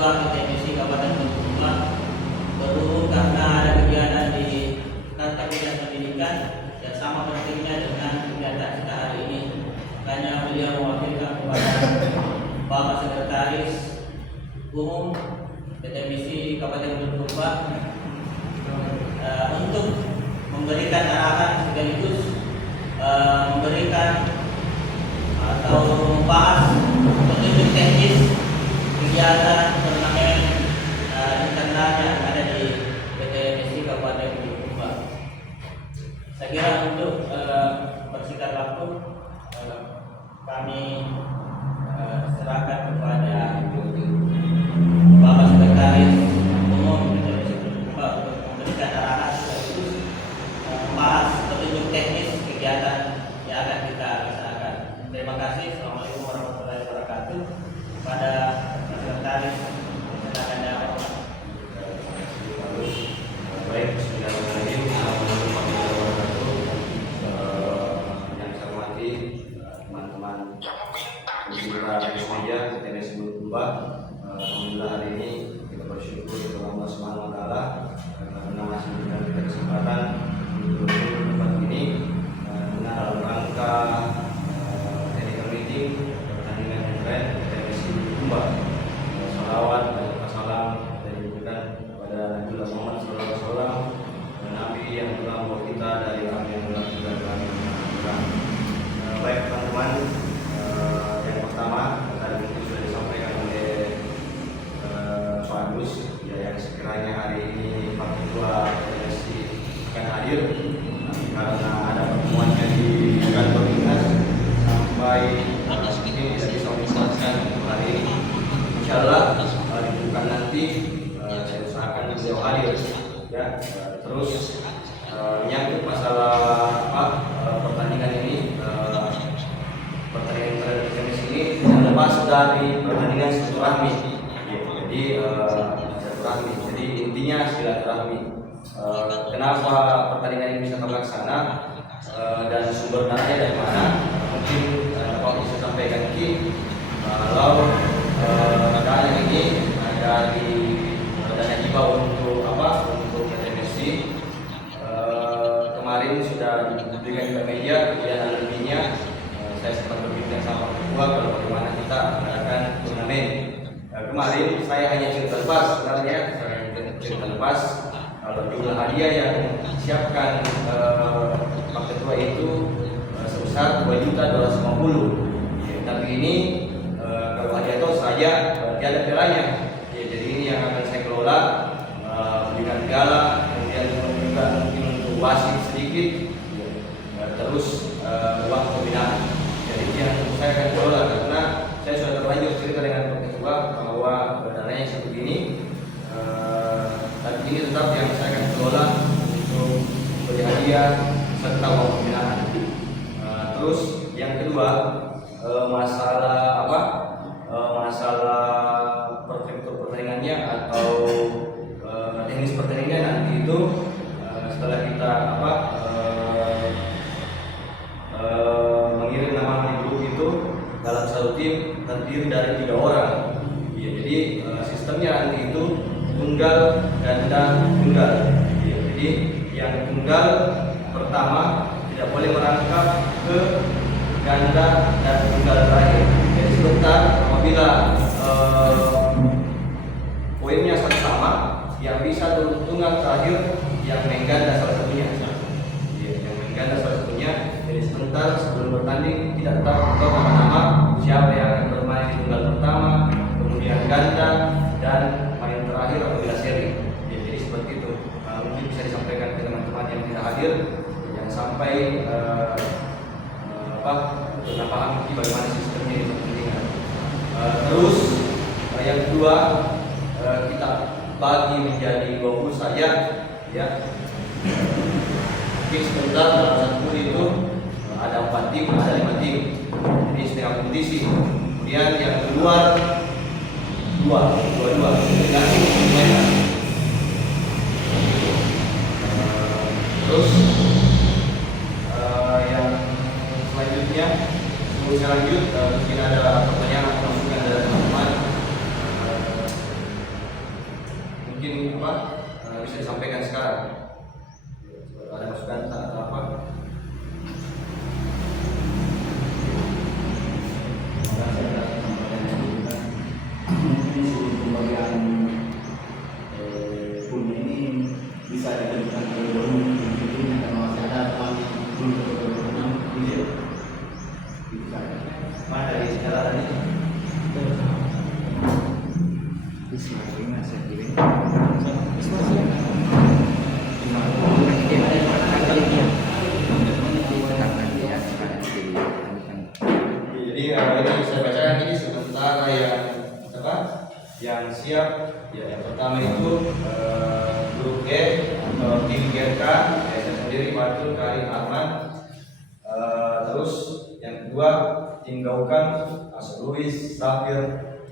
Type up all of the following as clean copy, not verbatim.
Ketua KTMSI Kabupaten Bulukumba berhubung karena ada kegiatan di tata kegiatan pendidikan yang sama pentingnya dengan kegiatan kita hari ini. Makanya beliau mewakilkan kepada Bapak Sekretaris Umum KTMSI Kabupaten Bulukumba untuk memberikan arahan sekaligus memberikan atau membahas petunjuk teknis kegiatan turnamen internal yang ada di KTMSI Kabupaten Bulukumba. Saya kira untuk persingkat waktu kami serahkan kepada Bapak Sekretaris Umum KTMSI Bulukumba untuk memberikan arahan sekaligus membahas petunjuk teknis kegiatan yang akan kita laksanakan. Terima kasih. Assalamualaikum warahmatullahi wabarakatuh. Pada Sekretaris silakan jawab. Baik, bismillahirrahmanirrahim. Assalamualaikum warahmatullahi wabarakatuh. Yang saya hormati teman-teman peserta media KTMSI Bulukumba. Alhamdulillah hari ini kita bersyukur kepada Allah Subhanahu wa taala karena masih diberikan kita kesempatan untuk tempat ini dalam rangka technical meeting pertandingan event KTMSI Bulukumba. Salawat dan salam dari diberikan kepada Nabi Muhammad SAW, Nabi yang telah membawa kita dari api yang gelap ke terang. Baik teman-teman, yang pertama tadi mungkin sudah disampaikan oleh Pak Agus, ya, yang sekiranya hari ini Pak Ketua KTMSI akan hadir, tapi karena ada pertemuannya di kantor dinas sampai mungkin tidak bisa mengikhlaskan untuk hari ini. Insyaallah dibuka nanti saya usahakan beliau hadir, ya. Terus menyangkut masalah pertandingan ini, pertandingan KTMSI ini tidak lepas dari pertandingan silaturahmi. Jadi silaturahmi. Jadi intinya silaturahmi. Kenapa pertandingan ini bisa terlaksana dan sumber dananya dari mana? Mungkin Bapak bisa sampaikan kalau dana ini dari dana hibah untuk untuk KTMSI kemarin sudah diberikan ke media, kemudian lebihnya saya sempat berbincang sama ketua kalau bagaimana kita mengadakan turnamen. Kemarin saya hanya cerita lepas, sebenarnya cerita lepas kalau jumlah hadiah yang disiapkan Pak Ketua itu sebesar 2.250.000. Tapi ini kalau hadiah itu saja berarti ada pialanya. Jadi ini yang akan saya kelola, berikan piala, kemudian juga mungkin untuk wasit sedikit, terus uang pembinaan. Jadi yang saya akan kelola karena saya sudah terlanjur cerita dengan Pak Ketua bahwa dananya seperti ini. Tapi ini tetap yang saya akan kelola untuk beri hadiah serta uang pembinaan. Terus yang kedua masalah masalah pertandingannya atau teknis pertandingan nanti itu setelah kita mengirim nama di grup itu dalam satu tim terdiri dari 3 orang. Ya, jadi sistemnya nanti itu tunggal, ganda, tunggal. Ya, jadi yang tunggal pertama tidak boleh merangkap ke ganda dan tunggal terakhir. Jadi sebentar apabila poinnya sama, yang bisa turun tunggal terakhir yang main ganda salah satunya. Ya, yang main ganda salah satunya. Jadi sebentar sebelum bertanding tidak tahu nama-nama siapa yang akan bermain di tunggal pertama, kemudian ganda dan main terakhir apabila seri. Ya, jadi seperti itu. Mungkin bisa disampaikan ke teman-teman yang tidak hadir, yang sampai untuk paham bagaimana sistemnya di pertandingan. Terus yang kedua kita bagi menjadi 20 saja, ya. Mungkin sebentar dalam satu pool itu ada 4 tim, ada 5 tim. Jadi setengah kompetisi. Kemudian yang keluar dua, ganti pemain. Terus yang selanjutnya sebelum saya lanjut mungkin ada pertanyaan atau masukan dari teman-teman. bisa disampaikan sekarang. Ada masukan atau apa? Mungkin sebelum pembagian punya ini bisa ditentukan terlebih dahulu mungkin karena masih ada teman belum berkenan izin. Itu saja. Mana dari sejarah tadi? Jadi ini saya bacakan ini sementara yang apa? Yang siap, ya yang pertama itu grup G atau tim GK, saya sendiri Batul Karim Ahmad. Terus yang kedua tim Gaukang, Asal Luis, Safir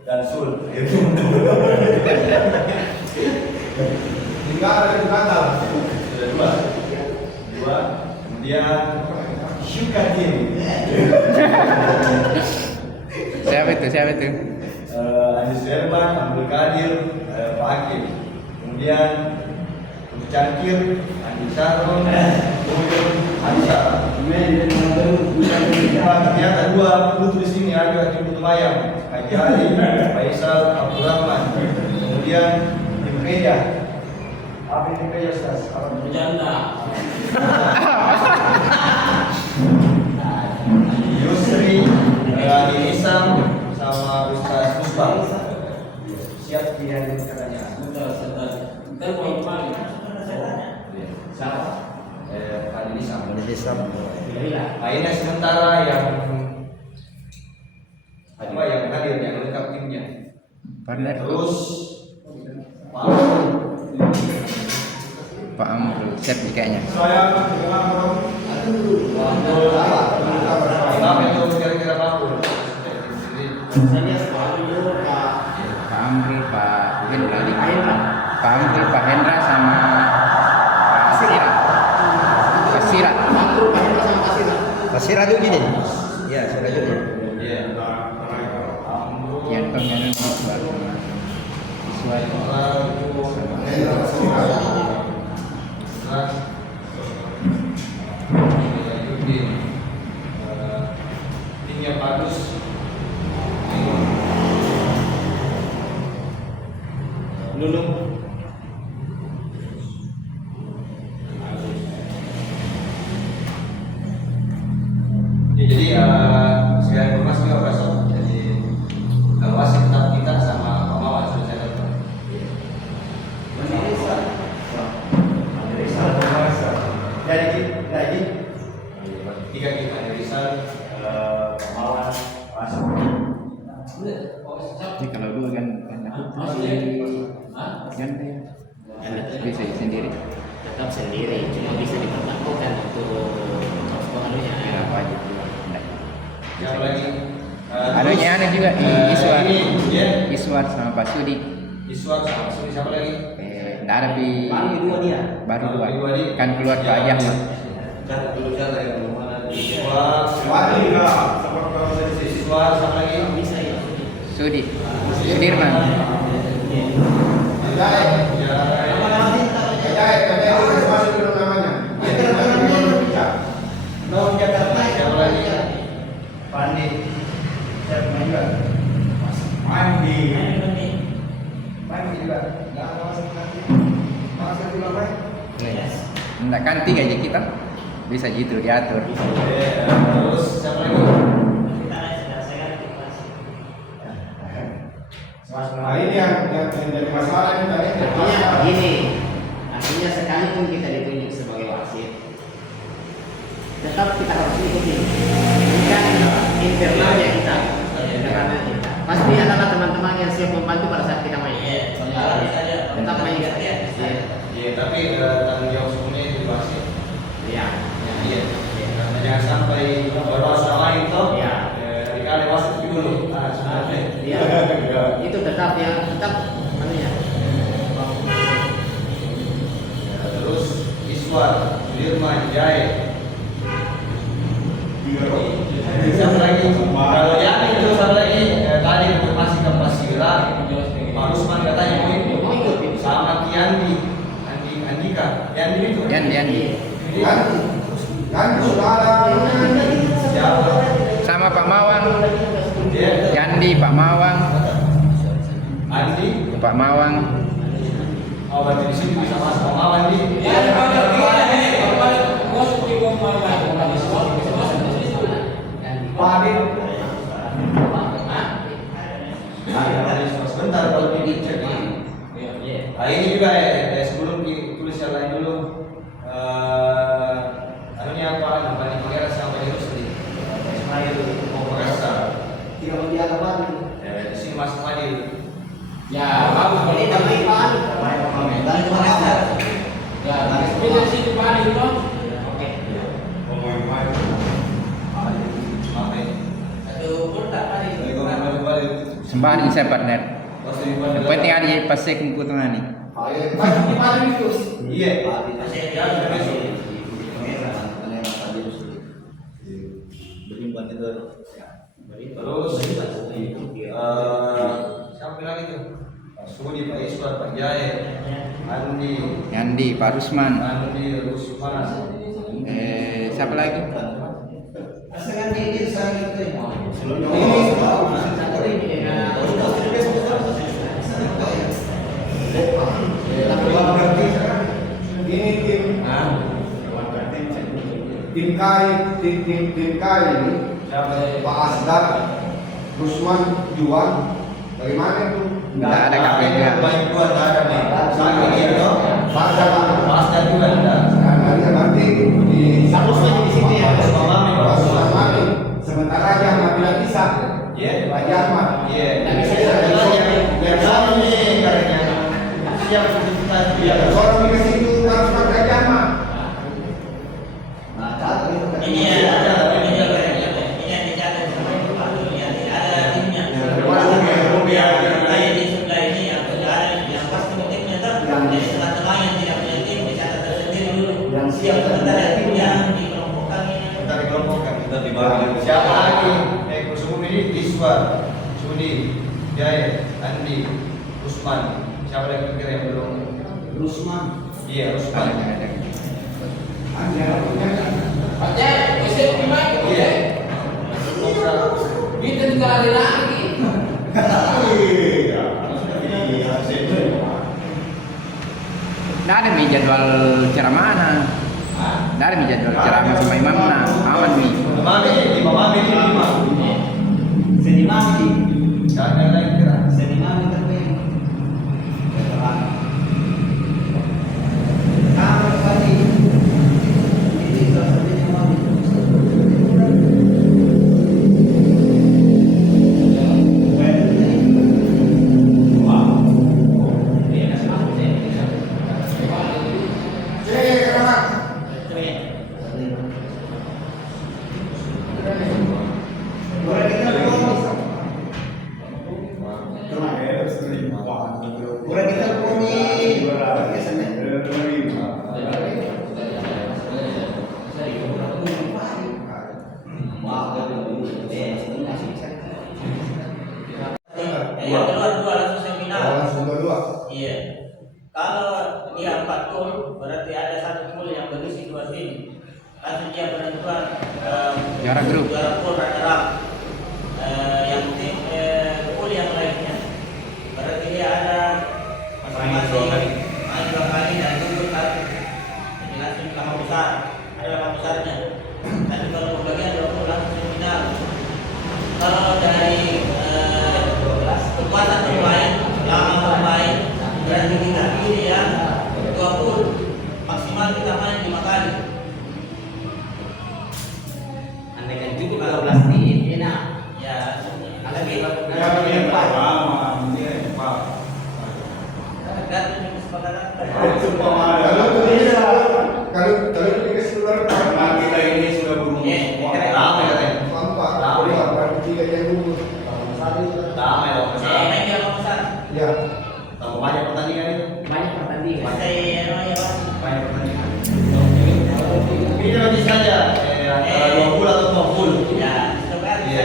dan Sul. Tinggal ada di kantor. Sudah dua. Kemudian Syuka tim. Siapa itu? Anies Verban, Abdul Qadir, Pak Hakim. Kemudian untuk Cangkir, Andi Saron, kemudian Ansa. Ternyata dua putu di sini ada tim putu Mayang, Haji Ali, Faisal, Abdurrahman. Kemudian tim Peja. Apa tim Peja Ustaz? Berjanda. Yusri, Ali Isam, sama Ustaz Musbah. Siap pilihan katanya. Kita mau kembali. Siapa? Ali Isam. Iya. Ini sementara yang apa yang hadir yang lengkap timnya. Terus Pak Amrul, siap kayaknya. Saya dengan apa itu kira-kira Pak? Pak Amrul, Pak Hendra, Pak Amrul, Pak Hendra sama Pak Sirat. Pasir aja gini. Ya, saya aja. Iya. Yang pengen siswa timnya bagus. Lulu. Ya, jadi segala informasi juga besok. Jadi wasit tetap kita sama Pak Mawar sudah saya datang. Jadi Tiga kita ada Rizal, Pak Mawar, Wasit. ini kalau dua kan ganti bisa sendiri. Tetap sendiri, cuma bisa diperlakukan untuk anunya Apa aja keluar. Yang lagi Anunya ada juga Iswar. ini ya Iswar sama Pak Sudi. Iswar sama Sudi siapa lagi? Nggak ada Baru dua dia. baru dua. Dua di- Kan keluar Pak Ayah. Catat dulu catat yang mana Iswar, wali enggak seperti kalau saya di Iswar sama lagi bisa ya. Sudi. Sudirman. Jahit. Jahit masuk dulu namanya. Nom Jakarta siapa lagi? Pandi. Siapa juga? Mandi. Pandi juga. Enggak masuk nanti. Masuk di mana? Nggak ganti aja kita. Bisa gitu diatur. Terus siapa lagi? Nah ini yang jadi masalah ini tadi. Artinya gini, artinya sekalipun kita ditunjuk sebagai wasit, tetap kita harus ikuti. Bukan internalnya kita, internalnya kita. Pasti adalah teman-teman yang siap membantu pada saat kita main. Tetap main saja. Iya, tapi tanggung jawab semuanya itu wasit. Iya. Iya. Karena jangan sampai baru wasit lain toh. Iya. Dikali wasit dulu. Ah, sebenarnya. Iya. Itu tetap anunya. Terus Iswar, Sudirman, Jaya. Siapa lagi? Kalau yang itu satu lagi tadi informasi ke Pasira, Pak Usman katanya mau ikut. Mau ikut. Sama Kiandi, Andi Yang di itu. Yandi. Kan saudara Siapa? Sama Pak Mawang. Dia. Yandi, Pak Mawang. Andi. Pak Mawang. Oh, berarti di sini bisa masuk pemahaman di. Padin. Sebentar kalau dicek. Ini juga ya, sebelum tulis yang lain dulu. Ini apa? Namanya Pangeran sampai itu sedih. Ismail mau merasa. tidak mau diagama. Di sini masuk Fadil. Ya, bagus kalau ini namanya Pak. Dan Makassar. Ya, tapi dari situ Pak itu. Oke. Satu pun tak ada. Sembahan saya partner. Penting ada pasti kumpulan ini. Masuk di mana itu? Iya. Masih jalan besok. Terus siapa lagi tuh? Pak Sudi, Pak Iswar, Pak Jaya, Andi, Yandi, Pak Rusman. Rusman. Siapa lagi? Pasangan ini saya itu. Ini tim kai ini Pak Asdar, Rusman, Juan, bagaimana itu? Nggak ada KPK. Bantuan ada nih. Saat ini itu Pasca juga ada. nanti di Rusman di situ ya. sementara Ahmad tidak bisa. Iya. Pak Ahmad. Iya. Tapi Yang sama nih karena siap kita dia. Orang di situ harus pakai Ahmad. Ini ya, ini juga kayaknya. Ini yang dicatat sama Ibu Pak. Ini ada timnya. Kayak di sebelah ini yang ada yang pasti timnya tuh. Jadi tengah-tengah yang tidak punya tim dicatat tersendiri dulu. Yang siap sebentar ya timnya dikelompokkan ini. Kita dikelompokkan, kita dibagi. Siapa lagi? Kusum ini Iswar, Sudi, Jaya, Andi, Rusman. Siapa lagi kira yang belum? Rusman. Iya, Rusman. Pak Jai, besok gimana? Iya. Kita juga ada lagi. Nggak ada mi jadwal ceramah mana? Nggak ada mi jadwal ceramah sama imam mana? Aman mi. Mami ini 5. Seni mati. Ada lagi kira. Seni mati terbaik. Kamar tadi. Ini salah satunya mati. Yang kedua langsung seminar. Iya. Kalau dia 4 pool, berarti ada 1 pool yang berisi 2 tim. Langsung dia penentuan Juara grup. juara pool runner-up. Yang tim pool yang lainnya. Berarti dia ada masing-masing main 2 kali dan tunggu 1. Jadi langsung kamar besar. Ada kamar besarnya. Tapi kalau pembagian 2 pool langsung seminar. Kalau dari kekuatan pemain, lama pemain, berarti kita pilih ya 20 maksimal kita main 5 kali. Andaikan cukup kalau plastik, enak. Ya, tapi tergantung kesepakatan. Kalau dikasih keluar kita ini sudah Iya, Ramai katanya. berarti 3 yang dulu. Ramai loh. main di kamar besar. Ya. Tambah banyak pertandingan itu. Banyak pertandingan. Pakai namanya Pak. Banyak pertandingan. Ini nanti saja antara 20 atau 20. Ya, sebentar. Iya.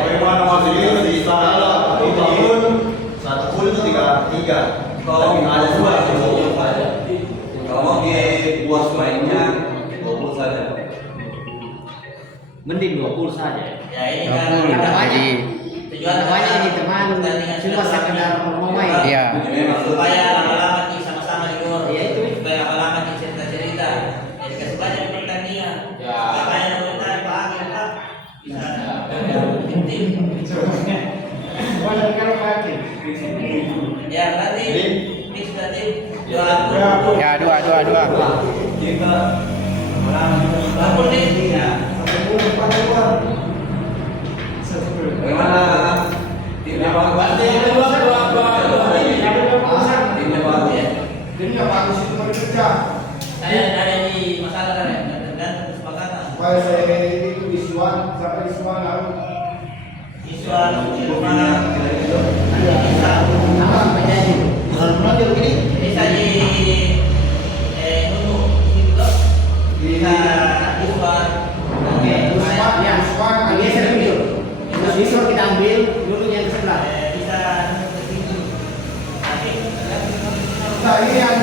Itu di kalau 20 1 pool itu 3. Tapi ada 2. Kalau buat mainnya 20 saja. Mending 20 saja. Ya ini kan 20 kita jadi tujuan Namanya ini teman pertandingan cuma sekedar bermain. iya. supaya lama-lama kita sama-sama libur. Iya, itu. Supaya lama-lama kita cerita-cerita. Jadi kasih banyak pertandingan. Ya. Makanya komentar Pak Agil Pak bisa tim. Ya berarti mix berarti Ya, dua. Kita bangun nih. Ya. bagaimana timnya Pak? Timnya Pak. Jadi nggak bagus itu bekerja. Saya ada di masalah kan ya, tergantung kesepakatan. Supaya saya itu isuan sampai isuan lalu. Isuan di rumah Iya. bisa Apa menjadi? Menonjol gini. bisa di nunggu gitu bisa isuan. Oke, Isuan, ya. isuan. Geser dulu. Disuruh kita ambil dulu yang sebelah. Bisa tapi Nah ini yang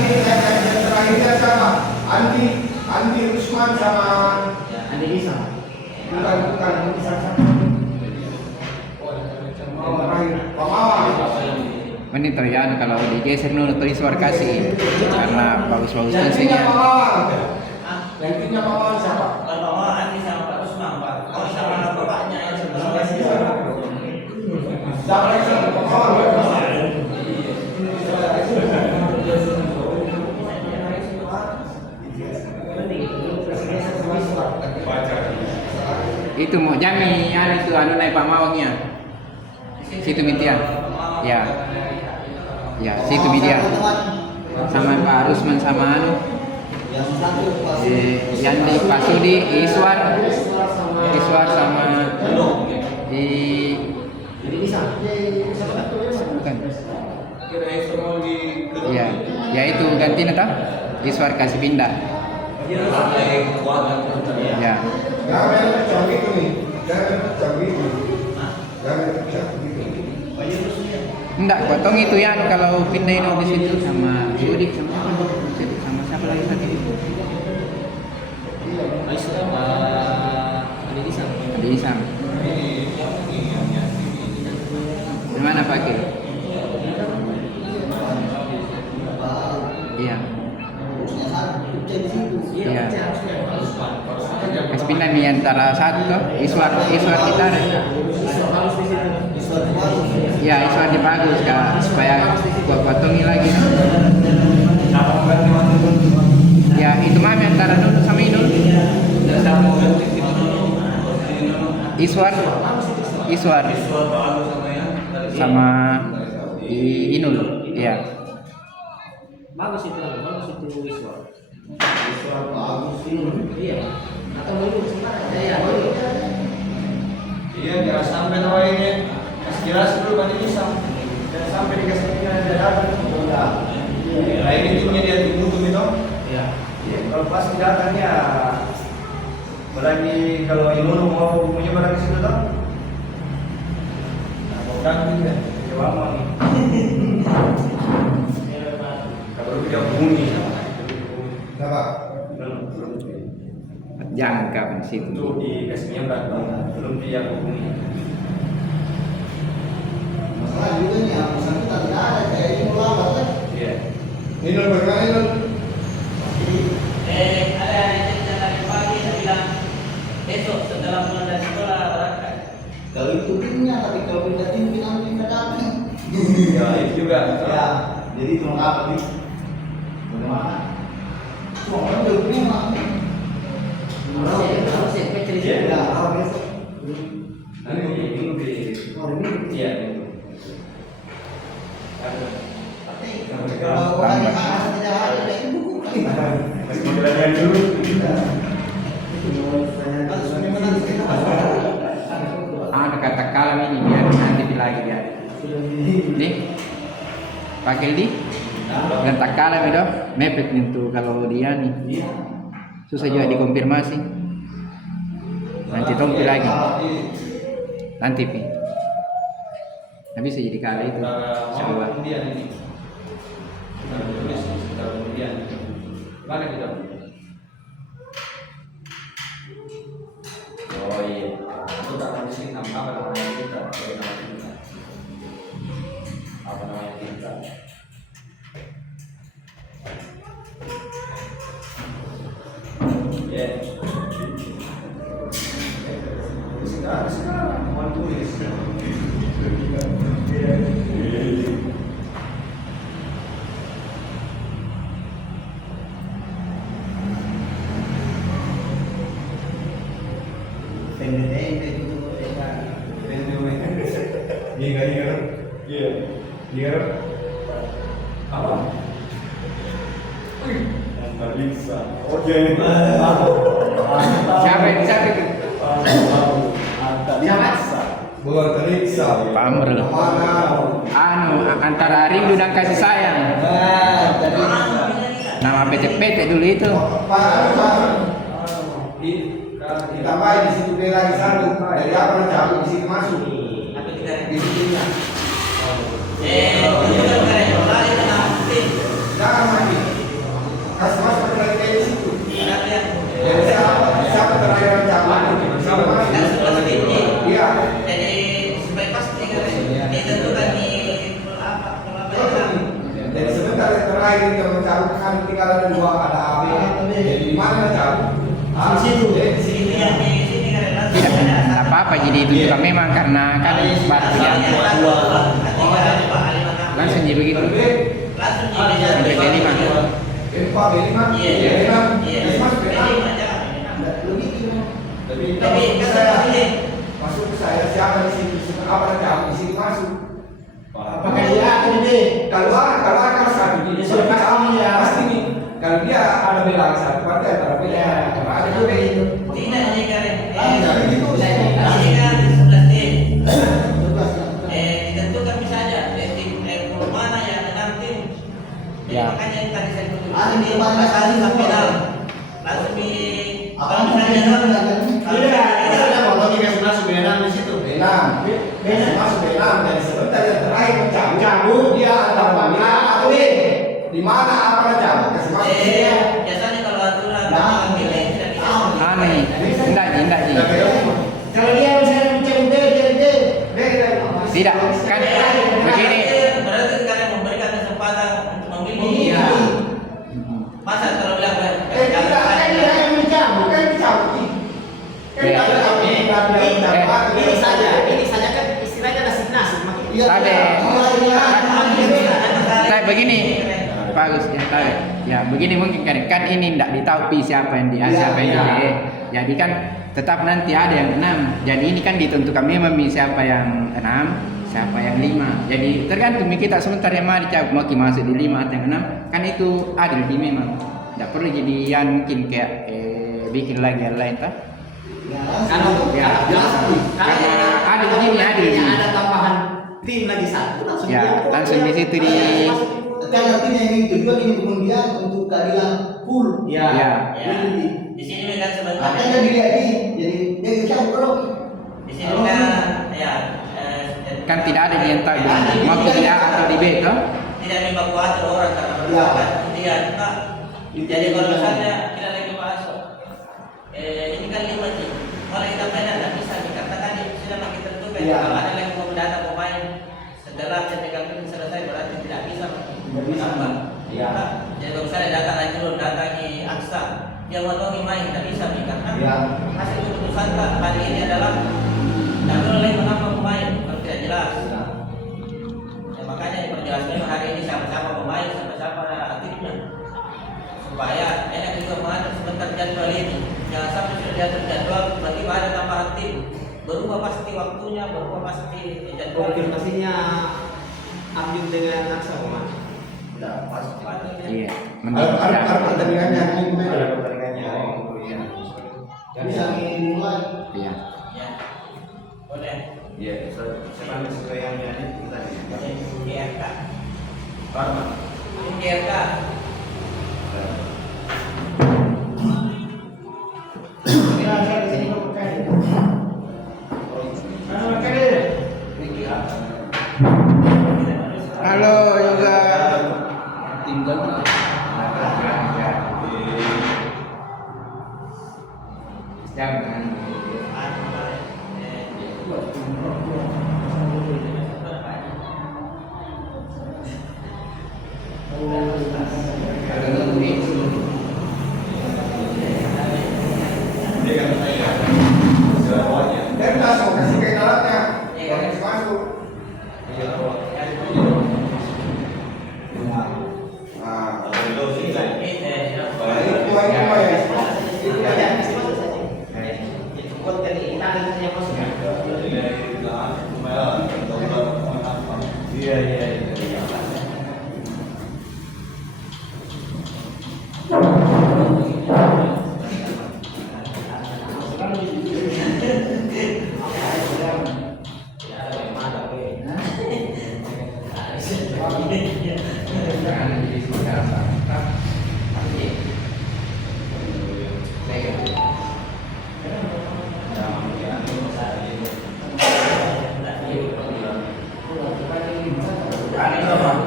terakhirnya sama Andi Usman sama Andi bisa. bukan bisa sama. Oh, terakhir Pamawan. Mending terjadi kalau digeser dulu tuh Iswar kasih karena bagus-bagus Yang fungsinya. timnya Pamawan. Yang timnya Pamawan siapa? kalau mau Andi sama Pak Usman Pak, oh sama bapaknya yang sebenarnya Siapa yang sama Pamawan? Itu mau jami itu naik Pak Mawangnya. Situ Mintia. Ya. Ya, situ media. Sama Pak Rusman sama Yandi Pak Sudi, Iswar sama Andi bisa. bukan. Ya, ya itu ganti nata. Iswar kasih pindah. Ya. Jangan pecah gitu nih. Jangan pecah gitu. Jangan pecah gitu. Enggak, potong itu ya kalau pindahin di situ sama Yudik sama siapa lagi tadi? Andi bisa. Ada Isam. Gimana Pak Kil? Iya. Iya. Kas pindah nih antara satu tuh, Iswar kita ada. Ya, Iswar di bagus kak, supaya gua potongi lagi. Ya, itu mah antara Nunu sama Inul. Iswar sama Inul. Iya. Bagus itu Wiswa. Iswar bagus ini. Iya. Atau dulu sebenarnya. Iya, dulu. Iya, jangan sampai tahu ini. Kasih jelas dulu Pak bisa. Dan sampai dikasih pindah dadakan udah. Nah ini timnya dia tim dulu gitu. Iya. Kalau pas datangnya berarti kalau Inul mau punya barang di situ toh. Nah, mau ganti kan? Coba mau nih. Kalau dia bunyi sama. Siapa? Jangka di situ. Itu dikasihnya belum dia hubungi. Masalah juga nih, pesan kita tidak ada kayak ini ulama kan? Iya. Ini bagaimana ini? ada yang cerita tadi pagi saya bilang besok setelah pulang dari sekolah berangkat. Kalau itu timnya, tapi kalau pindah tim pindah datang. Ya itu juga. Ya, jadi itu apa nih? Bagaimana? Cuma orang jauh prima. Harus ya kecil Iya. itu. Ya, harus. Nanti ini di iya. Kalau orang yang tidak ada dari buku kan? Masih mau belajar dulu. Kata kalam ini biar nanti lagi dia. Nih, pakai di. Dan tak kalam itu mepet itu kalau dia nih. Susah juga dikonfirmasi. Nanti tompi lagi. Nanti pi. Nggak bisa jadi kala itu. Mau Coba. kemudian ini. Tulis kemudian. Mana kita? Oh iya. Aku tak tahu sih apa namanya kita. Apa namanya kita? Ya. Sekarang mau tulis. Iya. Apa? Antariksa. Oke. Siapa itu? Antariksa. Bukan antariksa. Pamer loh. Anu antara rindu dan kasih sayang. Nama PT dulu itu. Ditambahin di situ B lagi satu. Dari apa nanti di situ masuk. Apa kita Di situ. Jangan mati. Kasih masuk ke dalam di situ. Jadi siapa terakhir cabut? Iya. Jadi supaya pasti ditentukan di Jadi sebentar yang terakhir kita mencabutkan tinggal ada dua, ada AB. Jadi di mana cabut? Di situ. Di sini. Tidak apa-apa jadi itu juga memang karena kan baru ya. Langsung jadi begitu. Sampai B5. B4, B5. Iya. Masuk B6. Tapi masuk ke saya siapa di situ? Apa yang cabut di situ masuk? Apakah dia ini? Kalau ada satu di sini pasti nih. Kalau dia ada bilang satu, berarti antara B ada juga itu. Tidak ini karen. Jadi gitu. Ini kan 11 tim. Ditentukan bisa aja tim mana yang 6 tim. Ya. Makanya yang tadi saya kutip ini pasal sampai dalam. Langsung di kalau misalnya masuk B6 di situ. B6 masuk B6 dari sebentar yang terakhir mencabut dia antara mana atau B. Di mana apa cabut kasih masuk ke sini. biasanya kalau aturan pilih tidak bisa. Aneh. Enggak sih. Kalau dia misalnya mencabut D. Tidak kan begini. Berarti kalian memberikan kesempatan untuk memilih. Iya. Masa kalau bilang Tidak, kan dia yang mencabut, kan dicabut. Ini saja kan istilahnya nasib-nasib. Tapi begini. Bagus ya tahu. Ya begini mungkin kan ini tidak ditahu siapa yang di A siapa yang di B. Jadi kan tetap nanti ada yang 6. Jadi ini kan ditentukan memang siapa yang 6, siapa yang 5. Jadi tergantung kita sebentar yang mau dicabut mau masuk di 5 atau yang 6 kan itu adil di memang. Tidak perlu jadi yang mungkin kayak bikin lagi yang lain tak? Karena adil gini. Ada tambahan tim lagi satu langsung Ya langsung di situ di. Kan artinya ini tujuan ini kemudian untuk keadilan full. Ya. Di sini kan sebenarnya. Makanya dilihat ini, jadi dia dicabut kalau Di sini kan ya Kan tidak ada yang tahu mau di A atau di B toh? tidak membaku atur orang karena berdebat dia Pak. Jadi kalau misalnya kita lagi bahas ini kan 5 tim. Kalau kita main tidak bisa dikatakan sudah makin tertutup. Kalau ada lagi mau data pemain setelah CPKP selesai berarti tidak bisa. Tambah. Iya. Jadi kalau misalnya data Rajul, data di Aksa, dia mau main tidak bisa karena hasil keputusan hari ini adalah tidak boleh menambah pemain kalau tidak jelas. Ya, makanya diperjelaskan hari ini siapa-siapa pemain, siapa-siapa aktifnya supaya enak juga mengatur sebentar jadwal ini. Jangan sampai sudah diatur jadwal tiba-tiba ada tambahan tim, berubah pasti waktunya, berubah pasti jadwal. konfirmasinya Abdul dengan Aksa kemana? tidak pasti. Iya. Ada pertandingannya ini Ada pertandingannya. Oh iya. Jadi sampai dimulai. Iya. Ya, boleh. Iya, siapa sesuai yang jadi kita GRK. Parma. Ini GRK. Halo juga. Tinggal. Dan langsung kasih ke dalamnya. Masuk. Konten Itali saja masuk.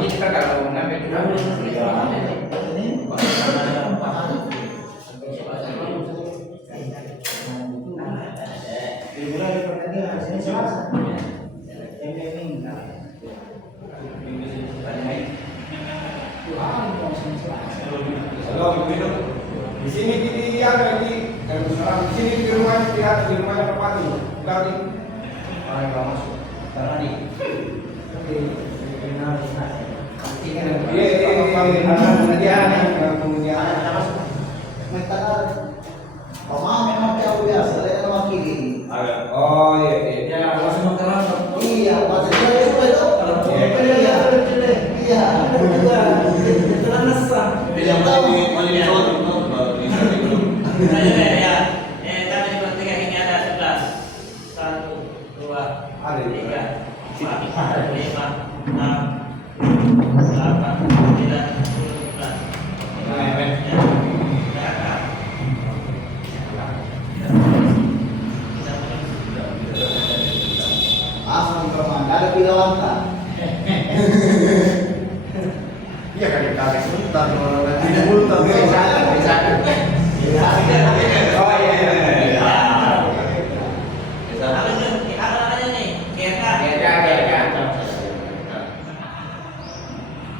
Kita kalau ngambil Di sini di ada di di sini di rumah Merpati. Berarti orang yang masuk. Tadi. Oh iya. Kami di pertigaan ini ada 11, 1, 2, 3, 4, 5, 6, 8, Iya kan ditarik sebentar kalau nanti multa Bisa. Oh iya.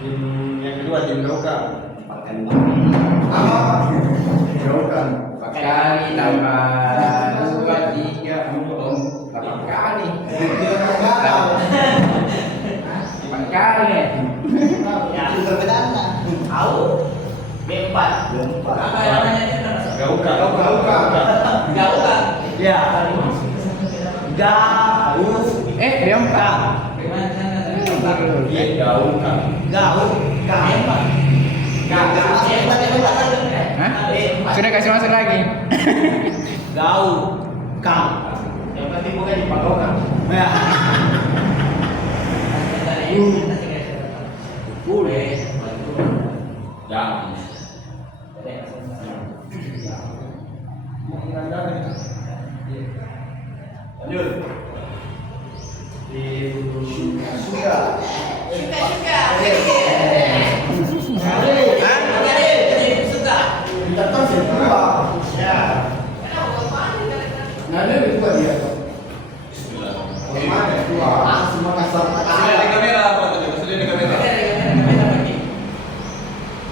Tim yang kedua tim Roka. Roka. 4 kali tambah 2, 3, 4, 8 kali. 8 kali. B4. Roka. Ya. B4. Hah? Sudah kasih masuk lagi. Yang penting bukan di Pagokan. Lanjut.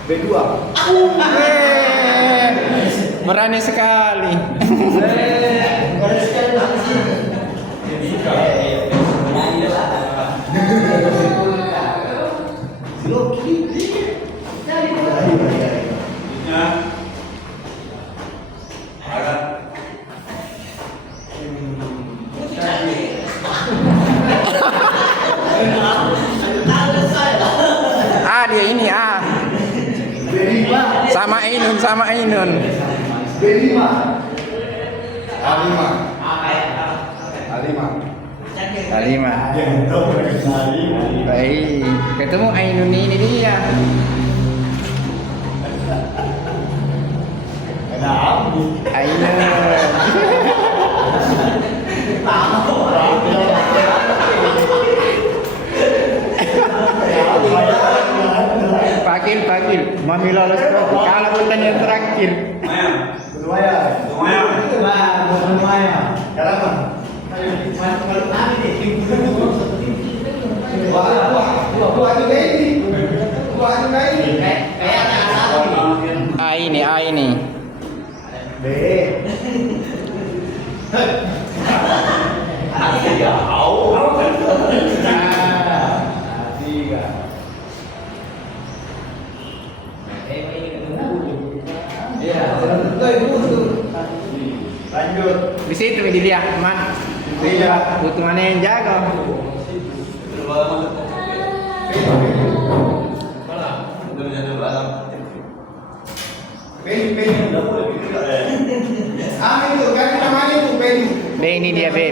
B2. Berani sekali. Dia ini sama Ainun. B5. A5. Baik, ketemu Ainun ini dia. Ainun. Pakil, mami lolos kalau pertanyaan terakhir. Wah, A ini. B. Tiga. Iya, lanjut. Di situ dilihat man. Iya. Butuh mana yang jaga? Itu kan namanya itu penny. B ini dia B.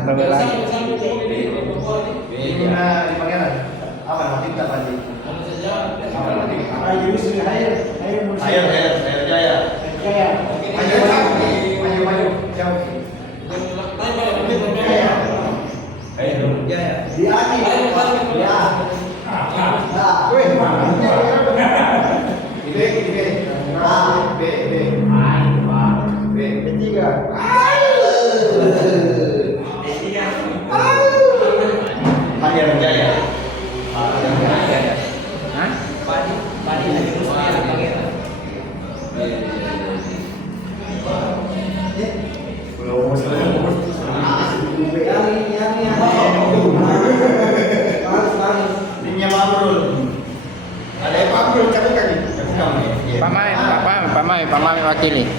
Sebentar lagi. Hah? Pamai wakili.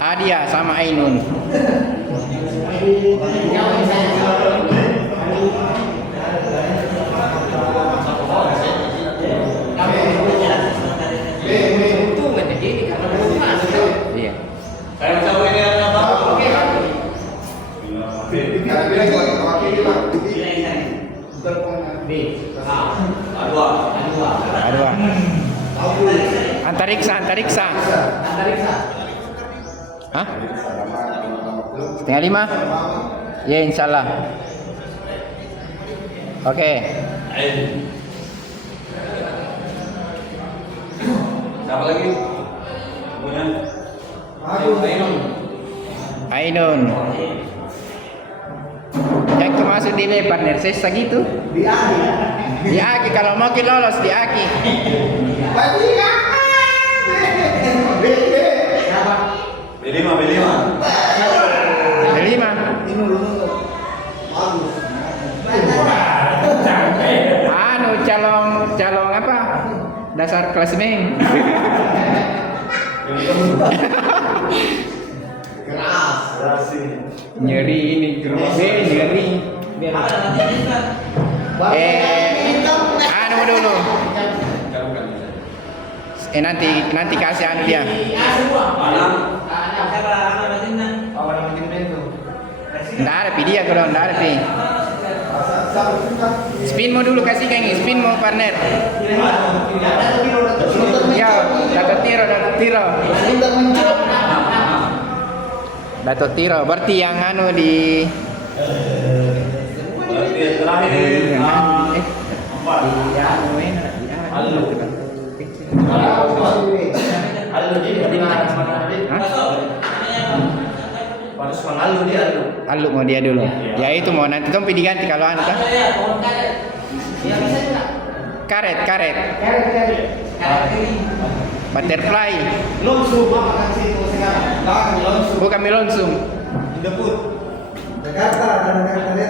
Adia sama Ainun. Iya. Adua. Antariksa. Hah? 4:30? Ya insyaallah. Oke. Siapa lagi? Ainun. Yang termasuk di B partner saya gitu. Di Aki kalau mau kita lolos di Aki. B5. Kelima. Anu calon apa? Dasar klasemen. Keras Nyeri ini grup B nyeri. Anu dulu. Nanti kasih anu dia. Nggak ada pi dia kalau nggak ada pi. Spin mau dulu kasih kayak spin mau partner. Ya, Dato Tiro. Berarti yang anu di Alu mau dia dulu. Ya itu mau nanti tompi diganti kalau anu kan. Karet. Butterfly. Bukan melonsum. Jakarta dan Jakarta.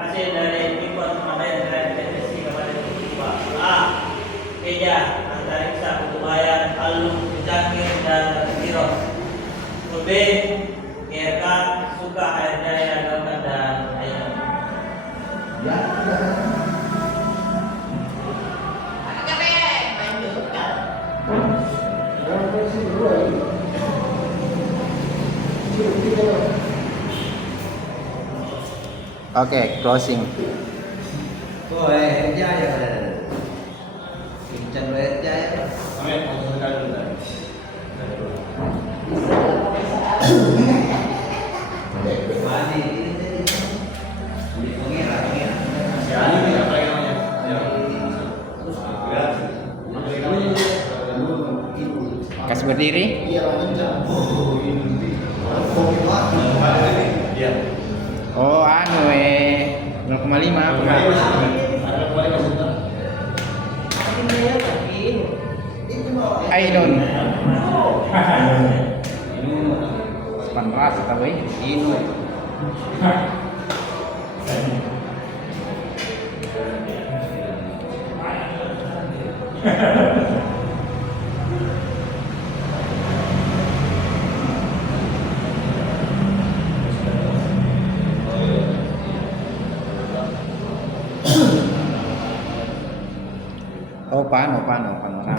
Hasil dari import pemain dari PSSI kepada Kutuba A. Eja, Antariksa, Kutubayan, Alum, Cangkir, dan Tiro. B. GRK, Suka, Air Jaya, Gaukan, dan Ainun. Oke, closing. Oh, Jaya ada. Pincan Jaya. Amin, mau sekali dulu. Mandi. Pengira. Si Ali ini apa lagi namanya? Ya. Kasih berdiri. Iya. Oh, anu 0,5 apa? Ainun. Panras atau ini? Oh, panorama.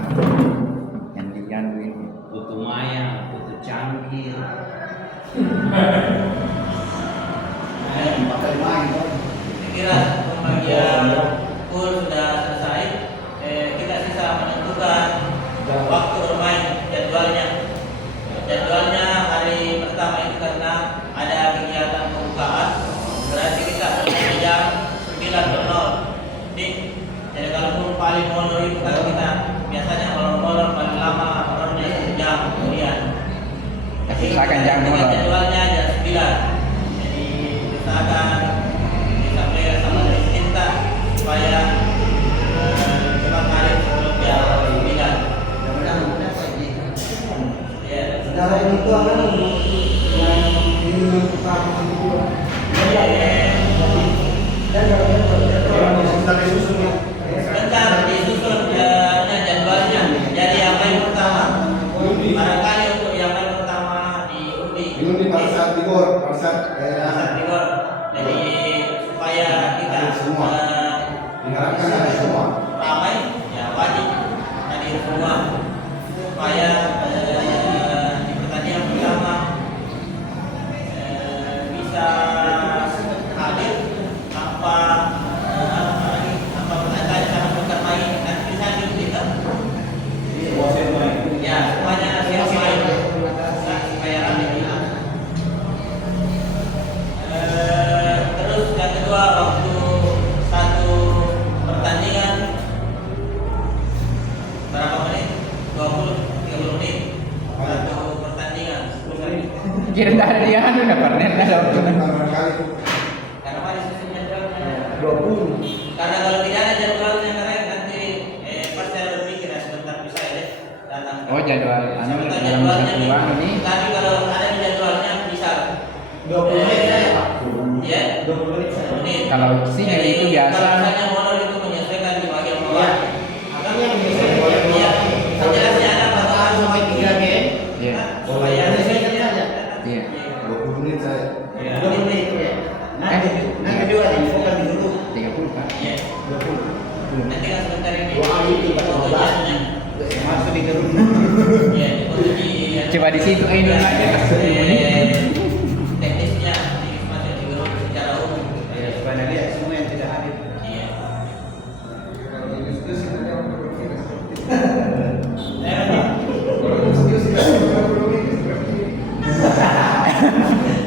Yang dianu ini. Putu Maya, Putu Cangkir. Kira pembagian pool sudah selesai. Kita sisa menentukan waktu bermain, jadwalnya. Jadwalnya hari pertama itu karena ada kegiatan pembukaan, berarti kita mulai jam 9.00. Jadi kalau pun paling molor itu kalau kita biasanya molor paling lama molornya itu jam kemudian. Usahakan jam molor. Jadwalnya jam 9. Jadi usahakan disampaikan sama dari kita supaya cepat balik sebelum jam 9. Ya. Bentar disusun jadwalnya. Jadi yang paling pertama, barangkali untuk yang paling pertama diundi. Pasar Timur. Pasar Timur. Jadi supaya kita Diharapkan ada semua. ramai, ya wajib hadir semua supaya di pertandingan pertama bisa hadir tanpa pertanyaan sama bukan main nanti bisa kita ya semuanya siap main supaya ramai kita. Terus yang kedua waktu satu pertandingan berapa menit? 20-30 menit satu pertandingan. Kira tak ada dia anu enggak pernah ada waktu. Karena masih susun jadwalnya 20. Karena kalau tidak ada jadwalnya karena nanti pasti ada berpikir ya sebentar bisa ya datang. Oh, jadwal anu Sebentar dalam jadwalnya satu anu nih. tapi kalau ada di jadwalnya bisa 20 menit saya, Pak. ya 20 menit saya. menit. Kalau sini Jadi, itu biasa. kalau misalnya molor itu menyesuaikan di bagian bawah. Akan yang menyesuaikan Iya. Jelasnya ada pertanyaan sama sampai 3 game. Iya. supaya Menyesuaikan saja. Iya. 20 menit saya. Iya. 20 menit ya. Nah kedua diinfokan di dulu. 30 Pak. Iya. 20. Nanti kan sebentar ini. Dua kali itu, Pak. Fotonya. Masuk di gerung. Iya, di foto di. Coba di situ Ainun aja pas ini. Teknisnya masih di grup secara umum. Ya, supaya lihat semua yang tidak hadir. Iya.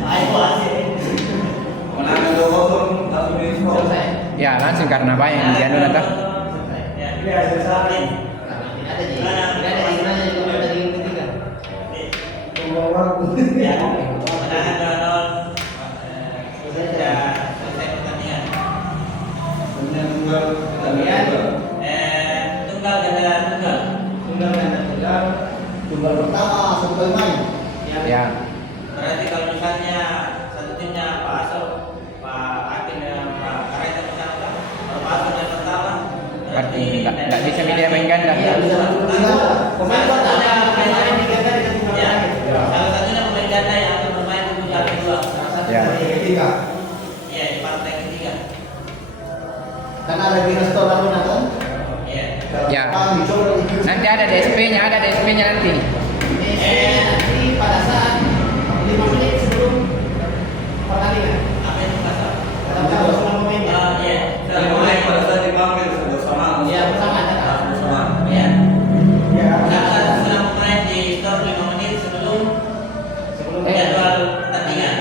Ayo asik. Menang 2-0 langsung di skor. Selesai. Ya, langsung karena apa yang dia anu atau? Ya, ini ada salin. Tidak ada di. Tidak ada di mana juga ada di game ketiga. Ya, menang 2-0. Sudah selesai pertandingan. Kemudian Tunggal ganda tunggal. tunggal ganda tunggal. Tunggal pertama satu kali main. Ya. Berarti kalau misalnya satu timnya Pak Asok, Pak Akin dan Pak Karet misalnya, kalau Pak Asok yang pertama, Berarti enggak bisa media main ganda. Iya, bisa pemain buat ada pemain di ganda dengan tunggal Ya, terakhir. salah satunya pemain ganda yang akan bermain di tunggal kedua. Salah satu Ya. pemain Ketiga. Iya, di partai ketiga. Karena ada di restoran kan? Iya. Ya. Nanti ada DSP-nya, nanti. nanti pada saat 5 menit sebelum pertandingan. Apa itu pasal? Dalam jadwal pertandingan.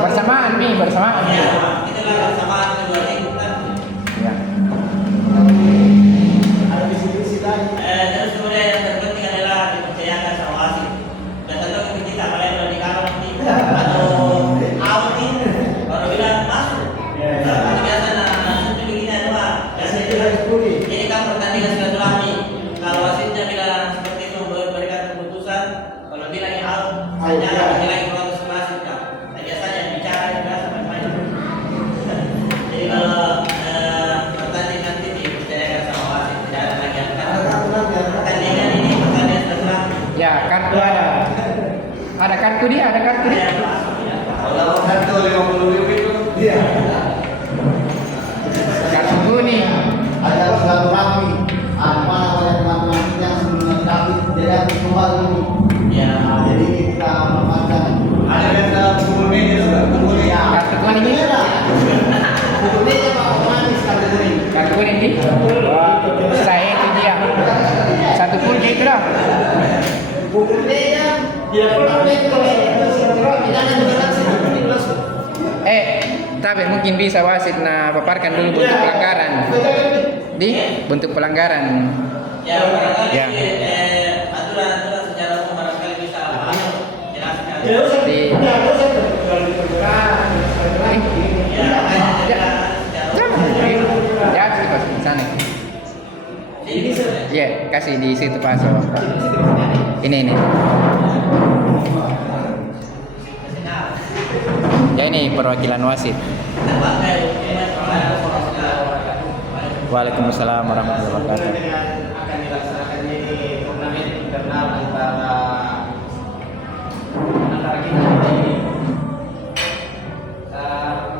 Bersamaan nih, bersamaan. Ya, kita lakukan bersamaan kedua tim kan. Ya. Ada visi-visi lain. Terus kemudian yang terpenting adalah dipercayakan sama wasit. Dan tentu kita kalian udah di kamar nanti atau out nih, baru bilang masuk. Nah, biasa itu begini adalah biasanya ini kan pertandingan silaturahmi. Kalau wasitnya bilang seperti itu memberikan keputusan, kalau bilang out, saja bagi lagi protes wasit kan. Nah, biasanya bicara juga macam-macam. Jadi kalau pertandingan nanti dipercayakan sama wasit, tidak ada lagi pertandingan ini pertandingan silaturahmi. Ya, kartu ada. Ada kartu dia, ada kartu dia. Kalau kartu 50.000 itu, Iya. Kartu kuning. Ada silaturahmi. Apa namanya teman-teman kita yang sebelumnya tapi jadi aku coba dulu. Ya. Jadi kita memanfaatkan. ada yang dalam kumul media sudah kumul ya. Kartu kuning ini. Hukumnya Pak otomatis kartu kuning. Kartu kuning ini. Wah, saya itu dia. Satu pun gitu dah. Hukumnya ya pertama itu kalau silaturahmi jangan berlangsung kuning langsung. Tapi mungkin bisa wasit paparkan dulu bentuk pelanggaran. Di bentuk pelanggaran. Ya, barangkali Ya. aturan-aturan secara umum barangkali bisa jelaskan. Di Ya, makanya jelas secara umum. Ya, pas di sana. Jadi bisa. Ya, kasih di situ Pak. Ini. Ya ini perwakilan wasit. Waalaikumsalam warahmatullahi wabarakatuh. Dengan akan dilaksanakannya ini turnamen internal antara kita ini,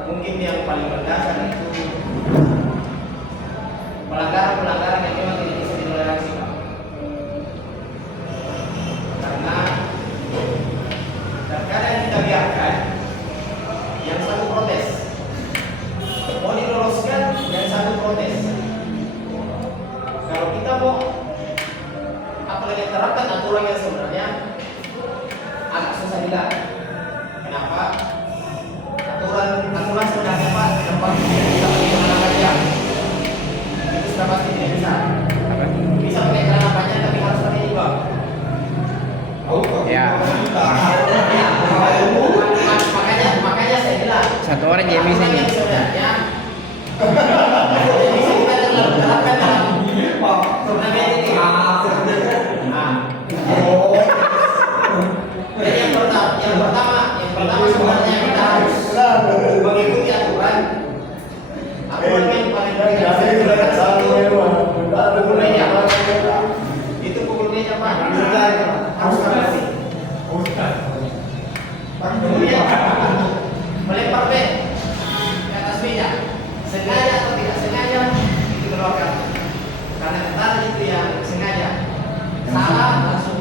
mungkin yang paling berdasar itu pelanggaran yang memang tidak bisa ditoleransi, Pak. Karena terkadang kita biarkan yang satu protes, mau diloloskan yang satu protes. Kalau kita mau apalagi terapkan aturan yang sebenarnya agak susah juga. Kenapa? Aturan sebenarnya Pak tempat kita bagaimana saja itu sudah pasti tidak bisa. Bisa pakai celana panjang tapi harus pakai jilbab. Ya. Makanya saya bilang Satu orang yang bisa aturan ini. yang sebenarnya bisa kita terapkan dalam turnamen ini. Jadi yang pertama sebenarnya kita harus mengikuti aturan yang paling pukul meja. Itu pukul meja Pak. Harus berhenti. Kemudian melempar pen ke atas meja, sengaja atau tidak sengaja itu keluarkan. Karena antara itu yang sengaja, salah langsung.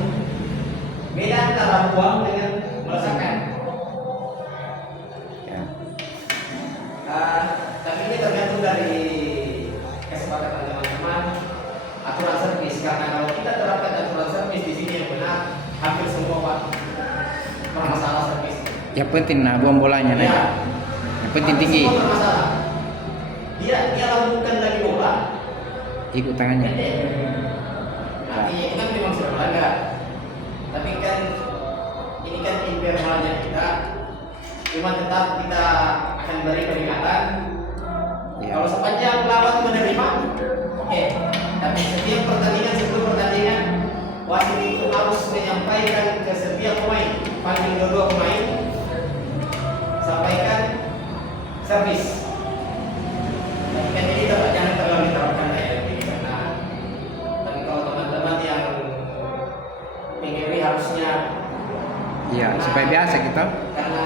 Beda antara buang dengan meletakkan. Ya. Tapi ini tergantung dari kesepakatan teman-teman aturan servis. Karena kalau kita terapkan aturan servis di sini yang benar, hampir semua Pak bermasalah servis. Yang penting buang bolanya nih. Ya. Yang penting tinggi. Semua bermasalah. Dia lambungkan lagi bola. Ikut tangannya. Artinya itu kan memang sudah melanggar. Tapi kan ini kan internalnya kita. Cuma tetap kita akan beri peringatan. Ya. Kalau sepanjang lawan menerima, oke. Tapi setiap pertandingan sebelum pertandingan wasit itu harus menyampaikan ke setiap pemain, panggil dua pemain, sampaikan servis. Tapi kan ini jangan terlalu diterapkan kayak begini karena tapi kalau teman-teman yang PGW harusnya Ya, supaya biasa kita. karena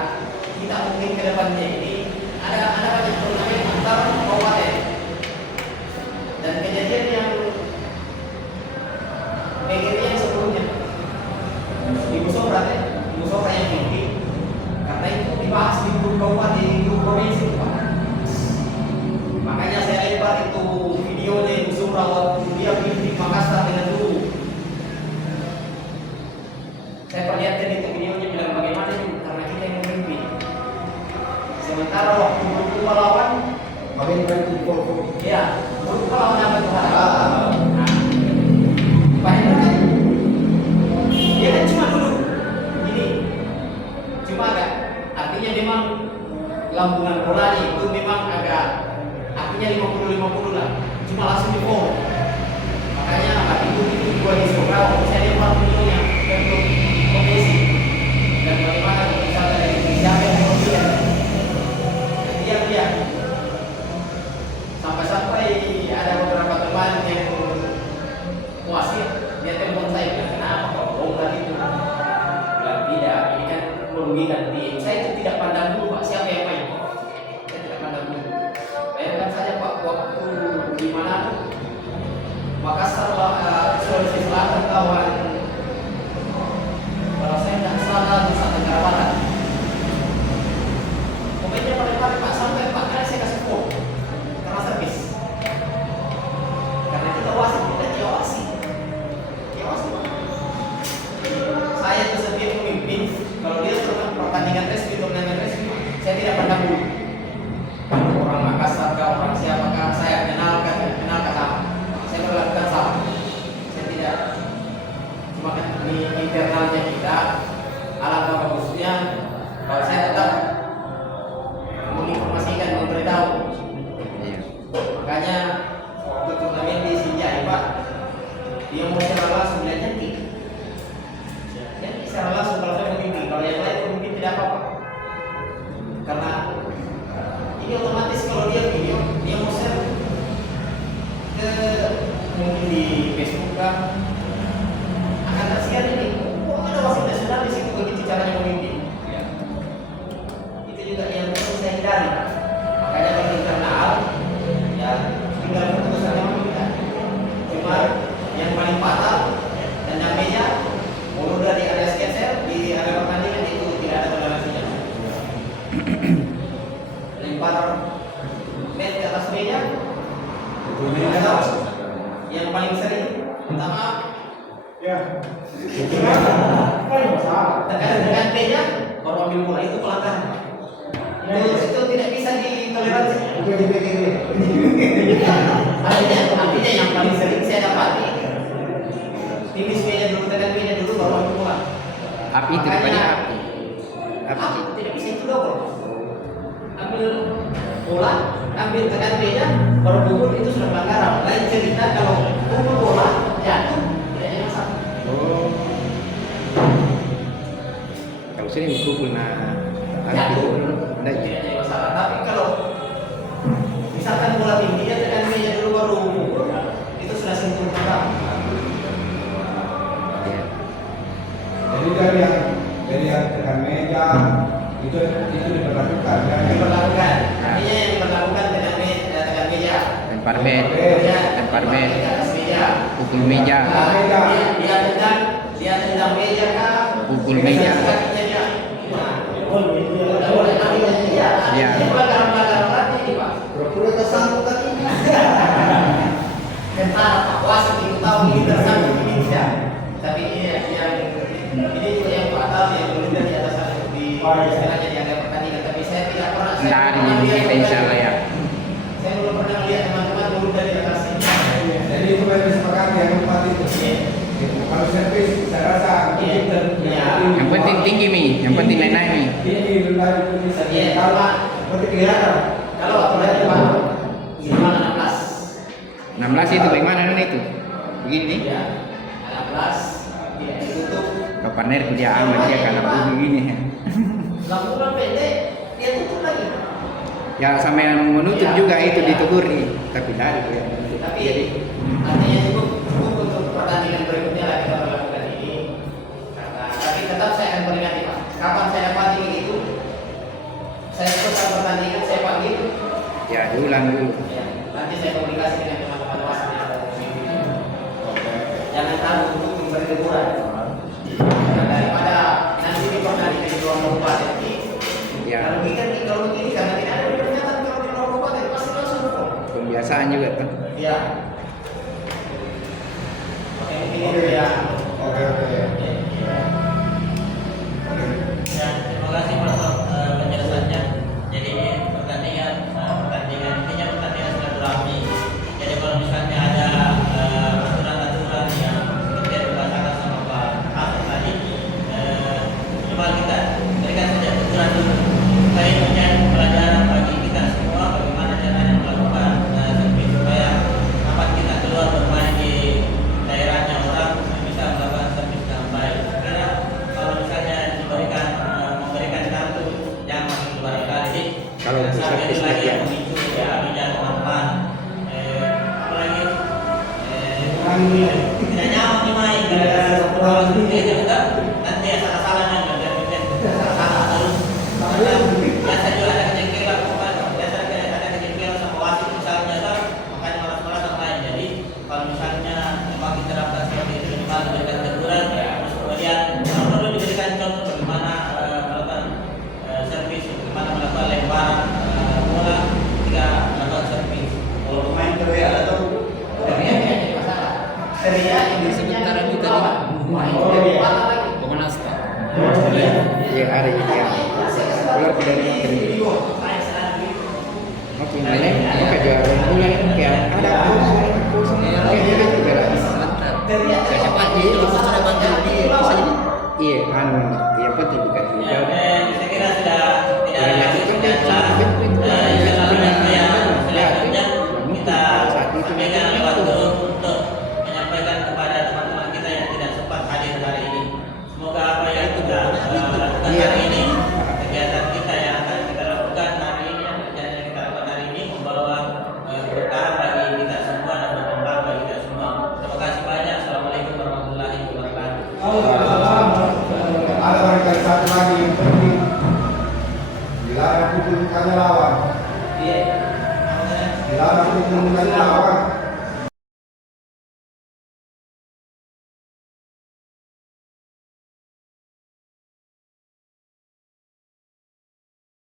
kita mungkin ke depannya ini ada banyak turnamen antar kabupaten dan kejadian yang PGW yang sebelumnya di Musofra yang tinggi karena itu dibahas di grup kabupaten di grup provinsi Pak. Makanya saya lempar itu videonya Musofra waktu dia di Makassar dengan dulu Saya perlihatkan itu videonya bilang bagaimana itu karena kita yang memimpin. Sementara waktu Buruk lawan, Bagaimana itu Volvo? ya Buruk lawan apa itu hal? Banyak kan? Dia kan cuma duduk gini, cuma agak artinya memang lambungan bolanya itu memang agak artinya 50-50 lah, cuma langsung di form. Makanya itu gua di sekolah waktu saya lihat videonya untuk komisi dan bagaimana misalnya dari siapa yang kemudian dia sampai ada beberapa teman yang wasit dia telepon saya bilang kenapa kok bongkar itu bilang tidak ini kan merugikan tim saya itu tidak pandang dulu pak siapa yang main saya tidak pandang dulu bayangkan saja pak waktu di mana Makassar Sulawesi Selatan lawan kalau saya tidak salah Nusa Tenggara Barat pemainnya pada pak sampai 4 kali saya kasih gol karena servis karena kita wasit kita diawasi saya itu sendiri memimpin kalau dia suruh pertandingan resmi turnamen resmi saya tidak pernah dulu orang Makassar kah orang siapakah saya kenalkan sama saya melakukan sama saya tidak cuma kan di internalnya kita alangkah bagusnya kalau saya tetap menginformasikan memberitahu makanya waktu turnamen di Sinjai Pak dia mau secara langsung dia nyetik jadi secara langsung kalau saya memimpin kalau yang lain mungkin tidak apa-apa karena ini otomatis kalau dia video dia mau share ke mungkin di Facebook kan akan tersiar ini ada wasit nasional di situ begitu caranya memimpin itu juga yang perlu saya hindari makanya bagi internal ya tinggal keputusan yang kita cuma yang paling fatal dan namanya mulai dari area sketser di area pertandingan itu tidak ada toleransinya lempar net ke atas meja yang paling sering pertama tekan meja baru ambil bola itu pelanggaran itu tidak bisa ditoleransi artinya yang paling sering saya dapati tipis meja dulu tekan meja dulu baru ambil bola Api itu rupanya api. tidak bisa itu dong ambil bola ambil tekan meja baru pukul itu sudah pelanggaran lain cerita kalau pukul bola jatuh tidak ada masalah Kalau sini pukul na jatuh tidak tidak ada masalah tapi kalau misalkan bola tinggi dia tekan meja dulu baru pukul itu sudah sentuh pertama Jadi dari yang tekan meja itu diberlakukan. diberlakukan artinya yang diberlakukan tekan meja lempar met, di atas meja pukul meja, dia tendang meja kah? Pukul meja. Kakinya dia. Boleh kakinya dia. Iya. Ini pelanggaran lagi ini Pak. Pura-pura tersangkut kakinya. Tentara Pak wasit itu tahu ini tersangkut ini tidak. Tapi ini juga yang fatal yang belum di atas sana di istilahnya di area pertandingan. Tapi saya tidak pernah. Dari kita insya Allah ya. Saya belum pernah melihat teman-teman turun dari atas ini. Jadi itu kan disepakati yang empat itu. Kalau servis saya rasa Yang penting tinggi mi, yang penting naik mi. tinggi dulu itu bisa. Iya, Kalau seperti kelihatan. kalau waktu lihat Pak, minimal 16. 16 itu bagaimana nih itu? Begini nih. Ya, 16 tidak ditutup. Ke partner dia amat dia karena begini. Lampuan pendek dia tutup lagi. Ya sama yang menutup juga itu ditegur nih, tapi dari ya. Tapi artinya cukup untuk pertandingan berikutnya lah kita melakukan ini. Tapi tetap saya akan peringati Pak. Kapan saya dapat begitu? Saya selesai pertandingan saya panggil. Ya diulang dulu. Ya, nanti saya komunikasi dengan teman-teman wasit yang ada di sini. Jangan tahu untuk memberi teguran. Karena daripada nanti di pertandingan di luar kabupaten ini, Ya. kalau begini karena tidak ada pernyataan kalau di luar kabupaten pasti langsung hukum. Pembiasaan juga kan. Ya. Oke, mungkin itu ya. Oke. Oke. ada yang keluar dari negeri. Oke, ini kita jual mulai kayak ada kosong kayak gitu kan. Iya, anu, iya penting bukan juga. Ya, saya kira sudah tidak ada lagi kita sampaikan waktu untuk menyampaikan kepada teman-teman kita yang tidak sempat hadir hari ini. Semoga apa yang kita lakukan hari ini, kegiatan kita yang akan kita lakukan hari ini, kerjaan yang kita lakukan hari ini membawa berkah bagi kita semua dan bermanfaat bagi kita semua. Terima kasih banyak. Assalamualaikum warahmatullahi wabarakatuh. Ada barangkali satu lagi yang penting, dilarang hukum bukannya lawan. Iya. Dilarang hukum bukannya lawan.